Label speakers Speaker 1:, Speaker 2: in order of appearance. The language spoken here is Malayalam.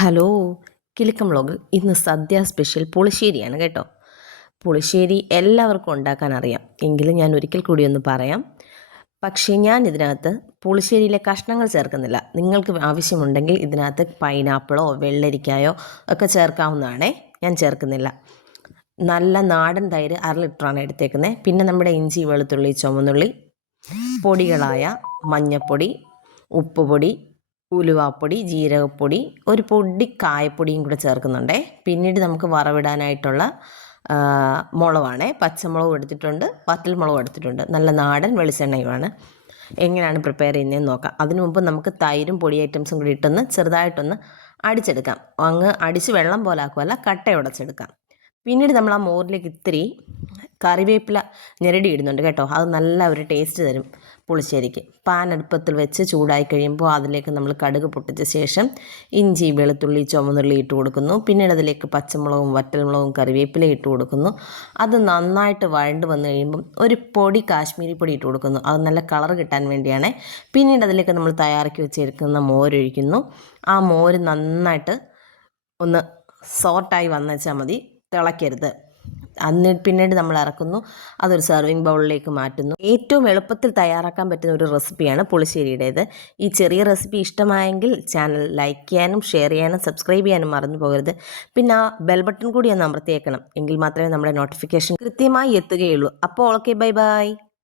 Speaker 1: Hello Kilukkam vlog. ഇന്ന് സദ്യ സ്പെഷ്യൽ പുളിശ്ശേരിയാണ് കേട്ടോ. പുളിശ്ശേരി എല്ലാവർക്കും ഉണ്ടാക്കാൻ അറിയാം. എങ്കിലും ഞാൻ ഒരിക്കൽ കൂടി ഒന്ന് പറയാം. പക്ഷേ ഞാൻ ഇതിനകത്ത് പുളിശ്ശേരിയിലെ കഷ്ണങ്ങൾ ചേർക്കുന്നില്ല. നിങ്ങൾക്ക് ആവശ്യമുണ്ടെങ്കിൽ ഇതിനകത്ത് പൈനാപ്പിളോ വെള്ളരിക്കായോ ഒക്കെ ചേർക്കാവുന്നതാണേ. ഞാൻ ചേർക്കുന്നില്ല. നല്ല നാടൻ തൈര് അര ലിറ്ററാണ് എടുത്തേക്കുന്നത് പിന്നെ നമ്മുടെ ഇഞ്ചി വെളുത്തുള്ളി ചുമന്നുള്ളി പൊടികളായ മഞ്ഞപ്പൊടി ഉപ്പുപൊടി ഉലുവാപ്പൊടി ജീരകപ്പൊടി ഒരു പൊടി കായപ്പൊടിയും കൂടെ ചേർക്കുന്നുണ്ടേ. പിന്നീട് നമുക്ക് വറവിടാനായിട്ടുള്ള മുളകാണ് പച്ചമുളകും എടുത്തിട്ടുണ്ട്. വറ്റൽമുളകും എടുത്തിട്ടുണ്ട്. നല്ല നാടൻ വെളിച്ചെണ്ണയുമാണ്. എങ്ങനെയാണ് പ്രിപ്പയർ ചെയ്യുന്നതെന്ന് നോക്കാം. അതിനു മുമ്പ് നമുക്ക് തൈരും പൊടി ഐറ്റംസും കൂടി ഇട്ടൊന്ന് ചെറുതായിട്ടൊന്ന് അടിച്ചെടുക്കാം. അങ്ങ് അടിച്ച് വെള്ളം പോലെ ആക്കുമല്ല കട്ട ഉടച്ചെടുക്കാം. പിന്നീട് നമ്മൾ ആ മോരിലേക്ക് ഇത്തിരി കറിവേപ്പില ഞെരടി ഇടുന്നുണ്ട് കേട്ടോ. അത് നല്ല ഒരു ടേസ്റ്റ് തരും പുളിശ്ശേരിക്ക്. പാൻ അടുപ്പത്തിൽ വെച്ച് ചൂടായി കഴിയുമ്പോൾ അതിലേക്ക് നമ്മൾ കടുക് പൊട്ടിച്ച ശേഷം ഇഞ്ചി വെളുത്തുള്ളി ചുമന്നുള്ളി ഇട്ട് കൊടുക്കുന്നു. പിന്നീട് അതിലേക്ക് പച്ചമുളകും വറ്റൽമുളകും കറിവേപ്പില ഇട്ട് കൊടുക്കുന്നു. അത് നന്നായിട്ട് വഴണ്ട് വന്നു കഴിയുമ്പം ഒരു പൊടി കാശ്മീരി പൊടി ഇട്ട് കൊടുക്കുന്നു. അത് നല്ല കളർ കിട്ടാൻ വേണ്ടിയാണ്. പിന്നീട് അതിലേക്ക് നമ്മൾ തയ്യാറാക്കി വെച്ചിരിക്കുന്ന മോരൊഴിക്കുന്നു ആ മോര് നന്നായിട്ട് ഒന്ന് സോർട്ടായി വന്നുവെച്ചാൽ മതി. തിളയ്ക്കരുത് അന്ന് പിന്നീട് നമ്മൾ ഇറക്കുന്നു. അതൊരു സെർവിങ് ബൗളിലേക്ക് മാറ്റുന്നു. ഏറ്റവും എളുപ്പത്തിൽ തയ്യാറാക്കാൻ പറ്റുന്ന ഒരു റെസിപ്പിയാണ് പുളിശ്ശേരിയുടേത്. ഈ ചെറിയ റെസിപ്പി ഇഷ്ടമായെങ്കിൽ ചാനൽ ലൈക്ക് ചെയ്യാനും ഷെയർ ചെയ്യാനും സബ്സ്ക്രൈബ് ചെയ്യാനും മറന്നു പോകരുത്. പിന്നെ ആ ബെൽ ബട്ടൺ കൂടി ഒന്ന് അമർത്തിയേക്കണം. എങ്കിൽ മാത്രമേ നമ്മുടെ നോട്ടിഫിക്കേഷൻ കൃത്യമായി എത്തുകയുള്ളൂ. അപ്പോൾ ഓക്കെ ബൈ ബൈ